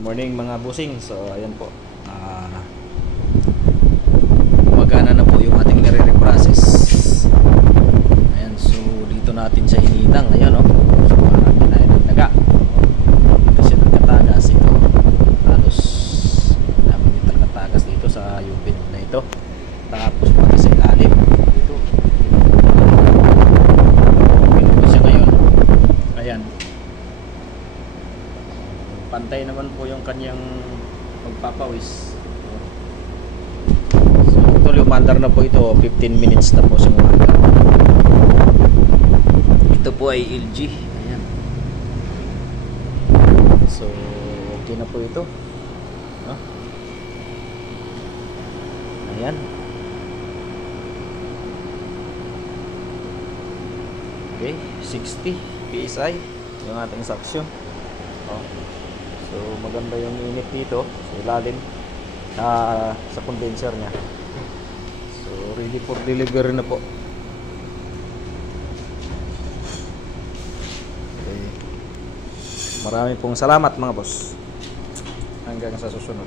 Morning mga busing. So ayan po, gumagana na po yung ating nire-reprocess. Ayan, so dito natin siya hinitang. Ayan o, so marami na yung daga. Dito siya nagkatagas ito. Halos namin yung nagkatagas dito sa yung bed na ito. Tapos pati sa ilalim dito. Pinupo siya ngayon. Ayan, pantay naman po yung kanyang magpapawis. So ito lumandar na po ito, 15 minutes na po sa umandar. Ito po ay LG. Ayan. So okay na po ito, no? Ayan. Okay, 60 PSI yung ating suction. So maganda yung init dito sa ilalim sa condenser nya. So ready for delivery na po. Okay. Maraming pong salamat mga boss. Hanggang sa susunod.